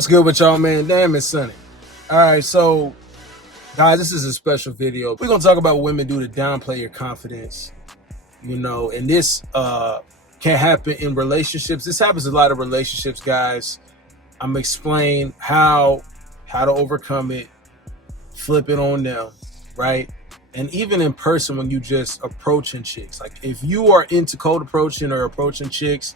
What's good with y'all, man? Damn, it's sunny. All right, so guys, this is a special video. We're gonna talk about what women do to downplay your confidence. And this can happen in relationships. This happens in a lot of relationships, guys. I'm gonna explain how to overcome it, flip it on them, right? And even in person, when you just approaching chicks, like if you are into cold approaching or approaching chicks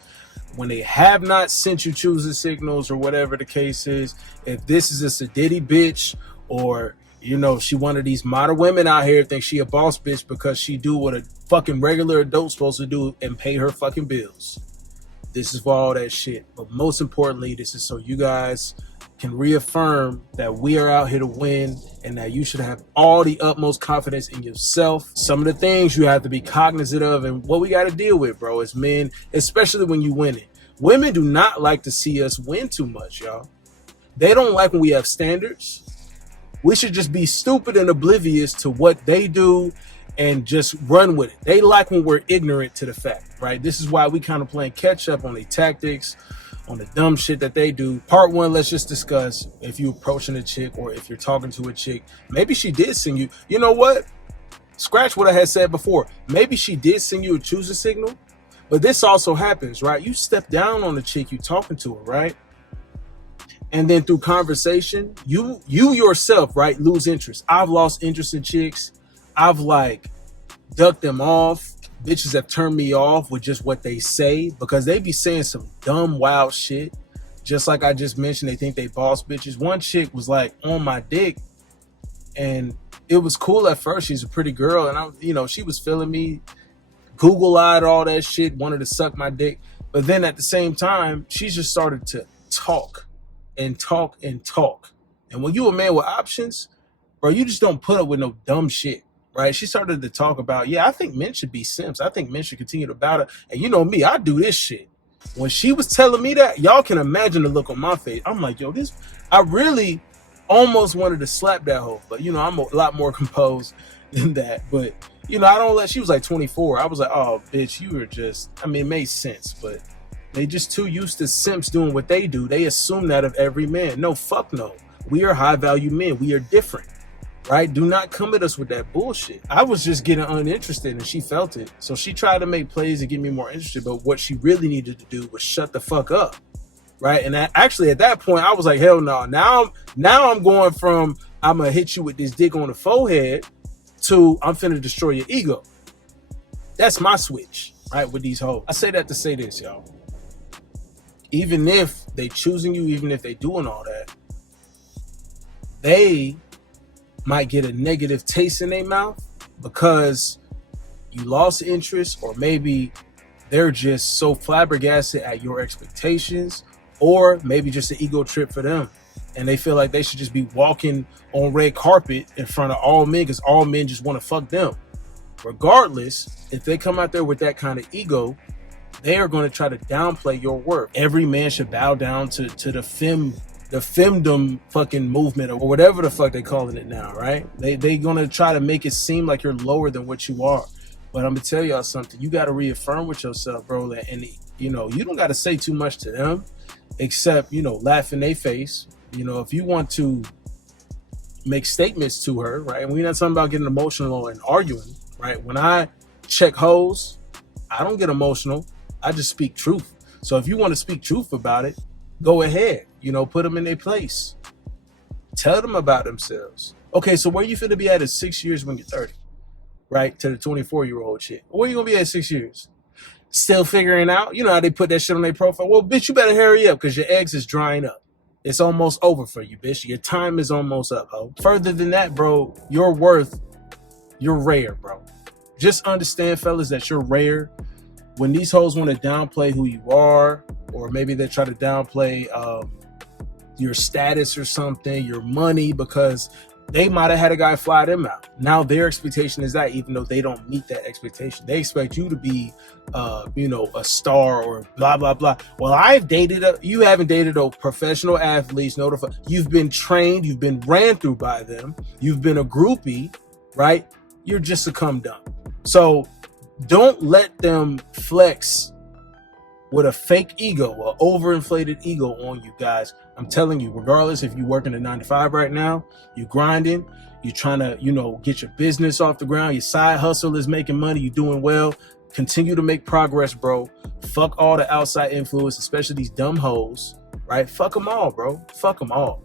when they have not sent you choosing signals or whatever the case is, if this is a sedity bitch or she one of these modern women out here think she a boss bitch because she do what a fucking regular adult's supposed to do and pay her fucking bills. This is for all that shit. But most importantly, this is so you guys can reaffirm that we are out here to win and that you should have all the utmost confidence in yourself. Some of the things you have to be cognizant of and what we got to deal with, bro, as men, especially when you win it. Women do not like to see us win too much, y'all. They don't like when we have standards. We should just be stupid and oblivious to what they do and just run with it. They like when we're ignorant to the fact, right? This is why we kind of playing catch up on their tactics, on the dumb shit that they do. Part one, let's just discuss if you're approaching a chick or if you're talking to a chick. Maybe she did send you, you know what? Scratch what I had said before. Maybe she did send you a choosing signal, but this also happens, right? You step down on the chick, you talking to her, right? And then through conversation, you yourself, right, lose interest. I've lost interest in chicks. I've ducked them off. Bitches have turned me off with just what they say because they be saying some dumb, wild shit. Just like I just mentioned, they think they boss bitches. One chick was on my dick and it was cool at first. She's a pretty girl and she was feeling me, Google-eyed all that shit, wanted to suck my dick. But then at the same time, she just started to talk and talk and talk. And when you a man with options, bro, you just don't put up with no dumb shit, right? She started to talk about, I think men should be simps. I think men should continue to battle. And you know me, I do this shit. When she was telling me that, y'all can imagine the look on my face. I'm like, I really almost wanted to slap that hoe. But, I'm a lot more composed than that. But, I don't let, she was 24. I was like, oh, bitch, you were just, it made sense. But they just too used to simps doing what they do. They assume that of every man. No, fuck no. We are high value men. We are different, right? Do not come at us with that bullshit. I was just getting uninterested and she felt it. So she tried to make plays to get me more interested. But what she really needed to do was shut the fuck up, right? And actually at that point, I was like, hell no. Now I'm going from I'm going to hit you with this dick on the forehead to I'm finna destroy your ego. That's my switch, right, with these hoes. I say that to say this, y'all. Even if they choosing you, even if they doing all that, they might get a negative taste in their mouth because you lost interest, or maybe they're just so flabbergasted at your expectations, or maybe just an ego trip for them. And they feel like they should just be walking on red carpet in front of all men because all men just want to fuck them. Regardless, if they come out there with that kind of ego, they are going to try to downplay your worth. Every man should bow down to the femdom fucking movement or whatever the fuck they calling it now, right? They going to try to make it seem like you're lower than what you are. But I'm going to tell y'all something. You got to reaffirm with yourself, bro. And, you don't got to say too much to them except, laugh in their face. If you want to make statements to her, right? And we're not talking about getting emotional and arguing, right? When I check hoes, I don't get emotional. I just speak truth. So if you want to speak truth about it, go ahead, put them in their place. Tell them about themselves. Okay, so where you finna be at 6 years when you're 30, right? To the 24-year-old shit. Where you gonna be at 6 years? Still figuring out? You know how they put that shit on their profile? Well, bitch, you better hurry up because your eggs is drying up. It's almost over for you, bitch. Your time is almost up, ho. Further than that, bro, you're rare, bro. Just understand, fellas, that you're rare. When these hoes want to downplay who you are, or maybe they try to downplay your status or something, your money, because they might have had a guy fly them out. Now their expectation is that, even though they don't meet that expectation, they expect you to be, a star or blah, blah, blah. Well, you haven't dated a professional athletes, you've been trained, you've been ran through by them, you've been a groupie, right? You're just a cum dump. So don't let them flex with a fake ego, an overinflated ego on you guys. I'm telling you, regardless if you're working a 9-to-5 right now, you're grinding, you're trying to, get your business off the ground, your side hustle is making money, you're doing well, continue to make progress, bro. Fuck all the outside influence, especially these dumb hoes, right? Fuck them all, bro. Fuck them all.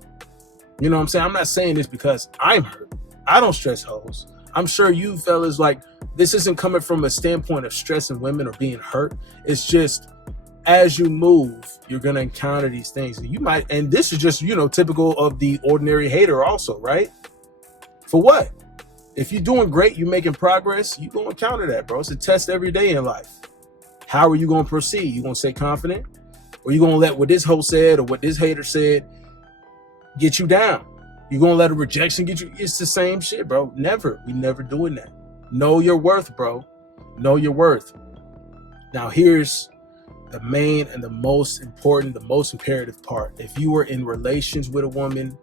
You know what I'm saying? I'm not saying this because I'm hurt. I don't stress hoes. I'm sure you fellas, like, this isn't coming from a standpoint of stressing women or being hurt. It's just, as you move, you're going to encounter these things. And this is just, typical of the ordinary hater also, right? For what? If you're doing great, you're making progress, you're going to encounter that, bro. It's a test every day in life. How are you going to proceed? You going to stay confident? Or you going to let what this hoe said or what this hater said get you down? You're going to let a rejection get you? It's the same shit, bro. Never. We never doing that. Know your worth, bro. Know your worth. Now, here's the main and the most important, the most imperative part. If you were in relations with a woman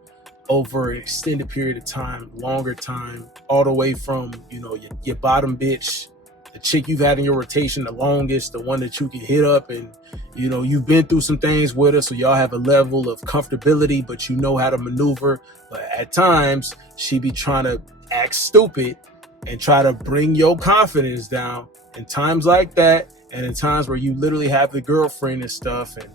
over an extended period of time, longer time, all the way from, your bottom bitch, the chick you've had in your rotation the longest, the one that you can hit up and, you've been through some things with her, so y'all have a level of comfortability, but you know how to maneuver. But at times, she be trying to act stupid and try to bring your confidence down. In times like that, and in times where you literally have the girlfriend and stuff, and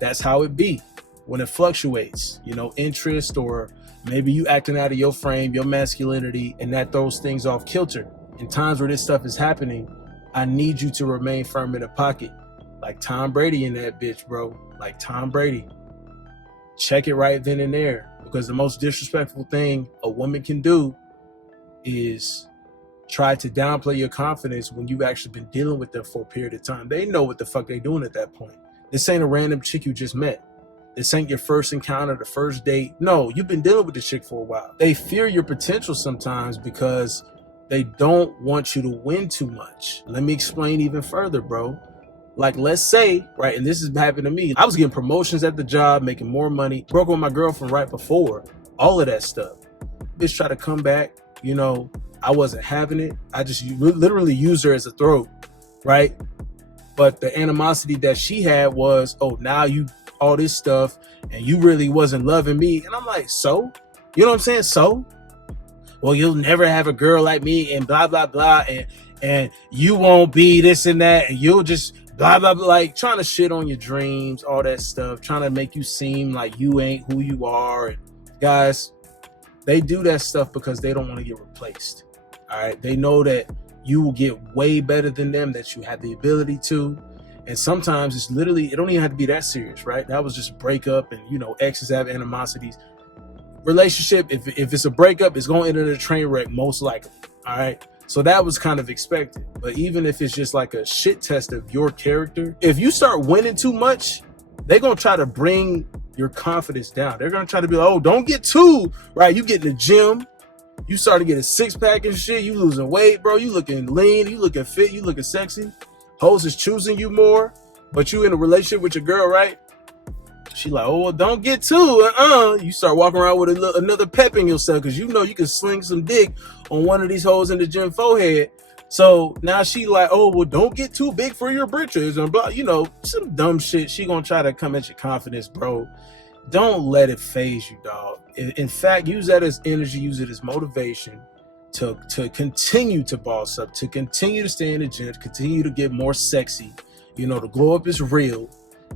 that's how it be when it fluctuates, interest, or maybe you acting out of your frame, your masculinity, and that throws things off kilter. In times where this stuff is happening, I need you to remain firm in the pocket. Like Tom Brady in that bitch, bro. Like Tom Brady. Check it right then and there. Because the most disrespectful thing a woman can do is try to downplay your confidence when you've actually been dealing with them for a period of time. They know what the fuck they doing at that point. This ain't a random chick you just met. This ain't your first encounter, the first date. No, you've been dealing with this chick for a while. They fear your potential sometimes because they don't want you to win too much. Let me explain even further, bro. Like, let's say, right, and this has happened to me. I was getting promotions at the job, making more money, broke with my girlfriend right before, all of that stuff. Bitch tried to come back, I wasn't having it. I just literally used her as a throat, right? But the animosity that she had was, oh, now you all this stuff and you really wasn't loving me. And I'm like, so? You know what I'm saying? So? Well, you'll never have a girl like me and blah, blah, blah. And you won't be this and that. And you'll just blah, blah, blah. Like trying to shit on your dreams, all that stuff. Trying to make you seem like you ain't who you are. And guys, they do that stuff because they don't want to get replaced. All right. They know that you will get way better than them, that you have the ability to. And sometimes it's literally, it don't even have to be that serious, right? That was just a breakup, and exes have animosities. Relationship, if it's a breakup, it's going to end in a train wreck, most likely. All right. So that was kind of expected. But even if it's just like a shit test of your character, if you start winning too much, they're going to try to bring your confidence down. They're going to try to be like, oh, don't get too, right? You get in the gym. You start to get a six-pack and shit. You losing weight, bro. You looking lean. You looking fit. You looking sexy. Hoes is choosing you more. But you in a relationship with your girl, right? She like, oh, well, don't get too. You start walking around with another pep in yourself because you can sling some dick on one of these hoes in the gym forehead. So now she like, oh, well, don't get too big for your britches and blah, some dumb shit. She gonna try to come at your confidence, bro. Don't let it phase you, dog. In fact, use that as energy, use it as motivation to continue to boss up, to continue to stay in the gym, to continue to get more sexy. The glow up is real,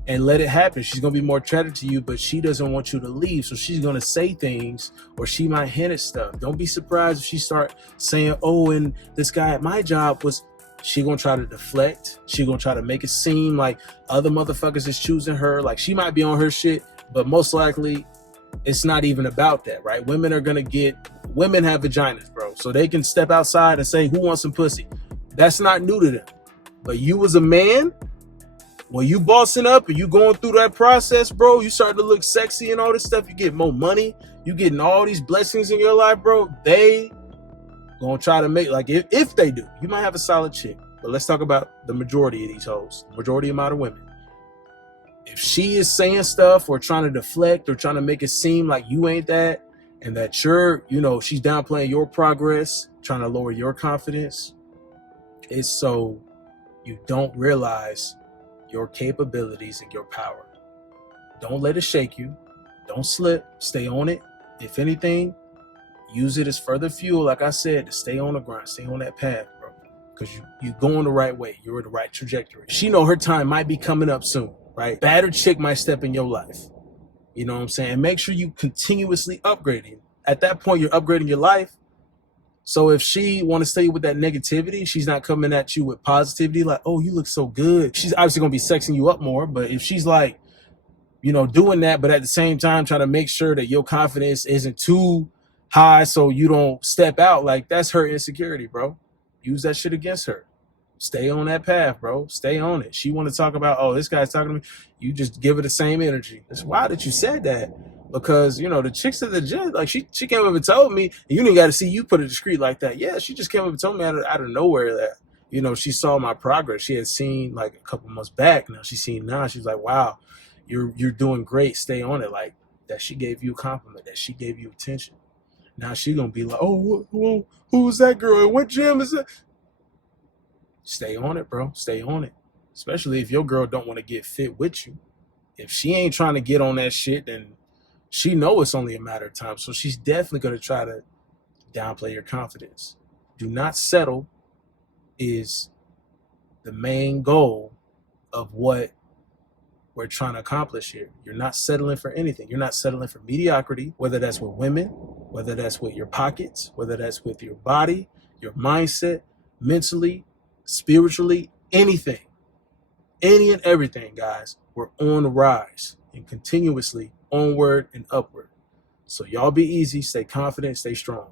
and let it happen. She's going to be more attracted to you, but she doesn't want you to leave. So she's going to say things, or she might hint at stuff. Don't be surprised if she start saying, oh, and this guy at my job was, she going to try to deflect. She going to try to make it seem like other motherfuckers is choosing her. Like she might be on her shit, but most likely it's not even about that, right? Women have vaginas, bro. So they can step outside and say, who wants some pussy? That's not new to them. But you as a man, when you bossing up and you going through that process, bro, you start to look sexy and all this stuff. You get more money. You getting all these blessings in your life, bro. They gonna try to make, like, if they do, you might have a solid chick. But let's talk about the majority of these hoes, the majority amount of women. If she is saying stuff or trying to deflect or trying to make it seem like you ain't that, and that you're, she's downplaying your progress, trying to lower your confidence, it's so you don't realize your capabilities and your power. Don't let it shake you. Don't slip. Stay on it. If anything, use it as further fuel, like I said, to stay on the grind, stay on that path, bro. Because you're going the right way. You're in the right trajectory. She know her time might be coming up soon, right? Battered chick might step in your life. You know what I'm saying? And make sure you continuously upgrading. At that point, you're upgrading your life. So if she want to stay with that negativity, she's not coming at you with positivity, like, oh, you look so good. She's obviously going to be sexing you up more. But if she's like, you know, doing that, but at the same time trying to make sure that your confidence isn't too high so you don't step out, like, that's her insecurity, bro. Use that shit against her. Stay on that path, bro. Stay on it. She want to talk about, oh, this guy's talking to me. You just give her the same energy. That's why that you said that. Because, you know, the chicks at the gym, like, she came up and told me, and you didn't got to see you put it discreet like that. Yeah, she just came up and told me out of nowhere that, you know, she saw my progress. She had seen, like, a couple months back. Now she's seen now. She's like, wow, you're doing great. Stay on it. Like, that she gave you a compliment, that she gave you attention. Now she gonna be like, oh, who's that girl? What gym is that? Stay on it, bro. Stay on it. Especially if your girl don't want to get fit with you. If she ain't trying to get on that shit, then she know it's only a matter of time. So she's definitely going to try to downplay your confidence. Do not settle is the main goal of what we're trying to accomplish here. You're not settling for anything. You're not settling for mediocrity, whether that's with women, whether that's with your pockets, whether that's with your body, your mindset, mentally, spiritually, anything. Any and everything, guys. We're on the rise and continuously onward and upward. So y'all be easy, stay confident, stay strong.